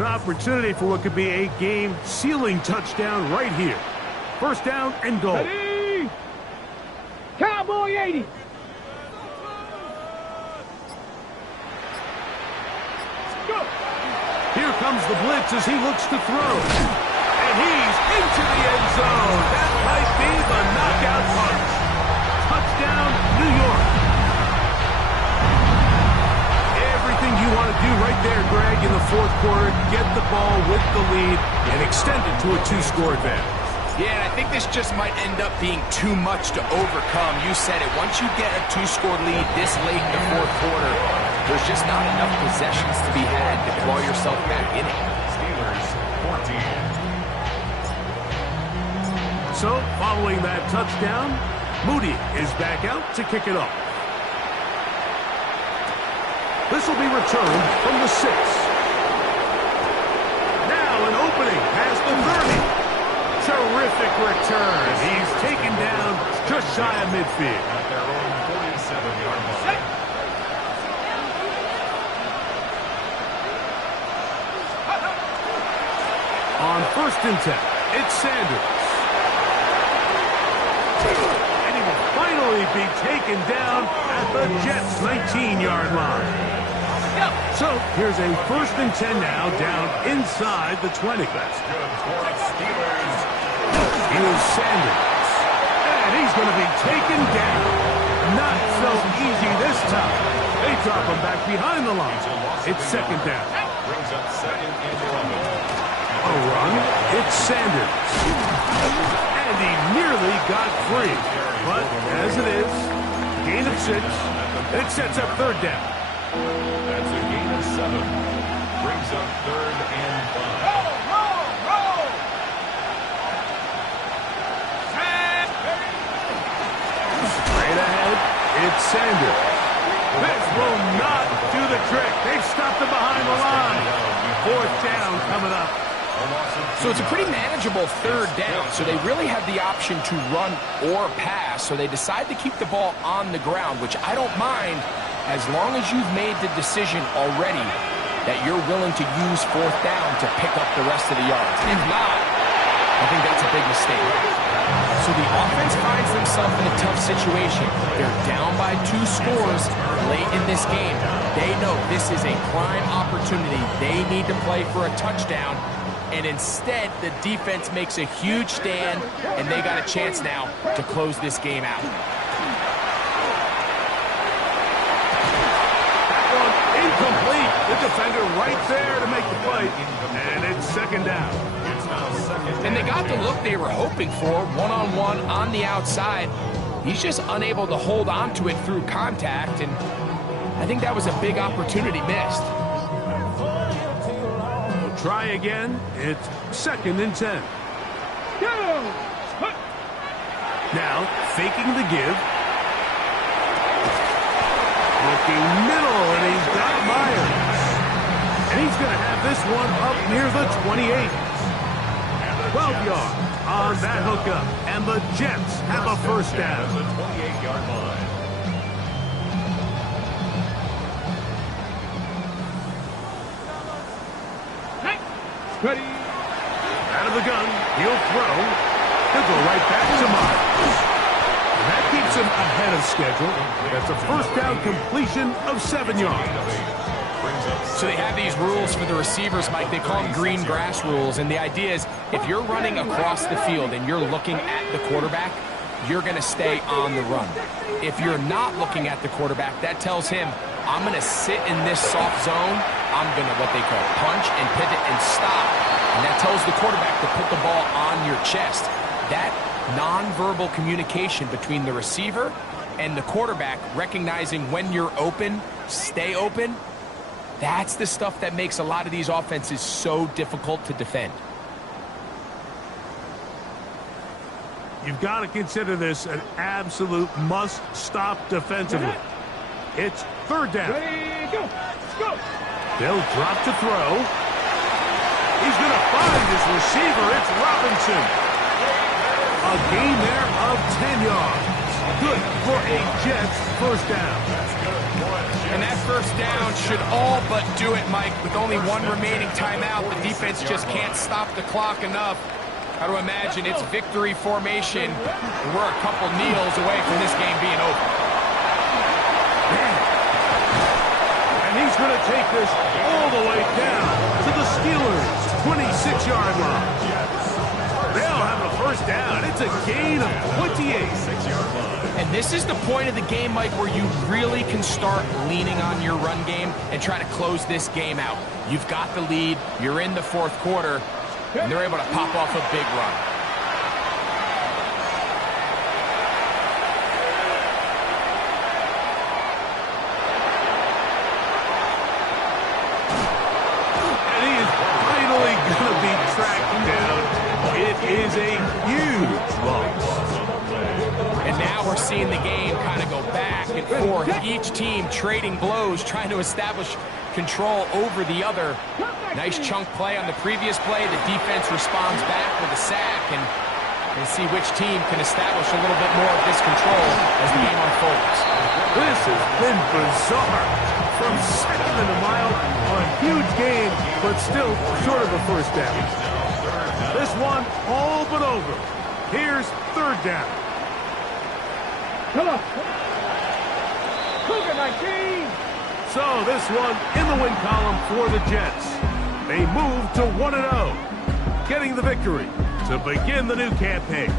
An opportunity for what could be a game-sealing touchdown right here. First down and goal. Ready? Cowboy 80. Go. Here comes the blitz as he looks to throw. And he's into the end zone. That might be the knockout punch. Touchdown, New York. Everything you want to do right there, Greg, in the fourth quarter, get the ball with the lead and extend it to a two-score advantage. Yeah, and I think this just might end up being too much to overcome. You said it. Once you get a two-score lead this late in the fourth quarter, there's just not enough possessions to be had to claw yourself back in it. Steelers 14. So, following that touchdown, Moody is back out to kick it off. This will be returned from the 6. Now an opening past the 30. Terrific return. He's taken down just shy of midfield. At their own 47-yard line. On 1st and 10, it's Sanders. And he will finally be taken down at the Jets' 19-yard line. So here's a 1st and 10 now, down inside the 20. That's good for Steelers. Here's Sanders. And he's going to be taken down. Not so easy this time. They drop him back behind the line. It's 2nd down. Brings up 2nd and 11. A run. It's Sanders. And he nearly got free. But as it is, gain of 6. It sets up 3rd down. That's a gain of 7. Brings up 3rd and 5. Roll. Straight ahead, it's Sanders. This will not do the trick. They've stopped him behind the line. 4th down coming up. So it's a pretty manageable 3rd down, so they really have the option to run or pass, so they decide to keep the ball on the ground, which I don't mind as long as you've made the decision already that you're willing to use 4th down to pick up the rest of the yards. If not, I think that's a big mistake. So the offense finds themselves in a tough situation. They're down by 2 scores late in this game. They know this is a prime opportunity. They need to play for a touchdown. And instead, the defense makes a huge stand, and they got a chance now to close this game out. That one incomplete. The defender right there to make the play. And it's 2nd down. It's now 2nd. And they got the look they were hoping for, one-on-one on the outside. He's just unable to hold on to it through contact, and I think that was a big opportunity missed. Try again. It's 2nd and 10. Go. Now, faking the give. Looking middle, and he's got Myers. And he's going to have this one up near the 28. 12 yards on that hookup. And the Jets have a 1st down. The 28-yard line. Ready? Out of the gun, he'll throw. He'll go right back to Myers. And that keeps him ahead of schedule. That's a 1st down completion of 7 yards. So they have these rules for the receivers, Mike. They call them green grass rules. And the idea is if you're running across the field and you're looking at the quarterback, you're going to stay on the run. If you're not looking at the quarterback, that tells him, I'm going to sit in this soft zone. I'm going to, what they call, punch and pivot and stop. And that tells the quarterback to put the ball on your chest. That nonverbal communication between the receiver and the quarterback, recognizing when you're open, stay open, that's the stuff that makes a lot of these offenses so difficult to defend. You've got to consider this an absolute must-stop defensively. It's 3rd down. Ready? Go. Let's go. They'll drop to throw. He's going to find his receiver. It's Robinson. A gain there of 10 yards. Good for a Jets 1st down. That's good for a Jets And that first down should all but do it, Mike. With only one remaining timeout, the defense just can't stop the clock enough. Got to imagine it's victory formation, and we're a couple kneels away from this game being over. And he's going to take this all the way down to the Steelers' 26-yard line. They'll have a first down. It's a gain of 28. And this is the point of the game, Mike, where you really can start leaning on your run game and try to close this game out. You've got the lead. You're in the fourth quarter. And they're able to pop off a big run. And he is finally going to be tracked down. It is a huge loss. And now we're seeing the game kind of go back and forth. Each team trading blows, trying to establish control over the other. Nice chunk play on the previous play. The defense responds back with a sack, and we'll see which team can establish a little bit more of this control as the game unfolds. This has been bizarre. From second in the mile, a huge game, but still short of a first down. This one all but over. Here's third down. Come on. Cougar 19. So this one in the win column for the Jets. They move to 1-0, getting the victory to begin the new campaign.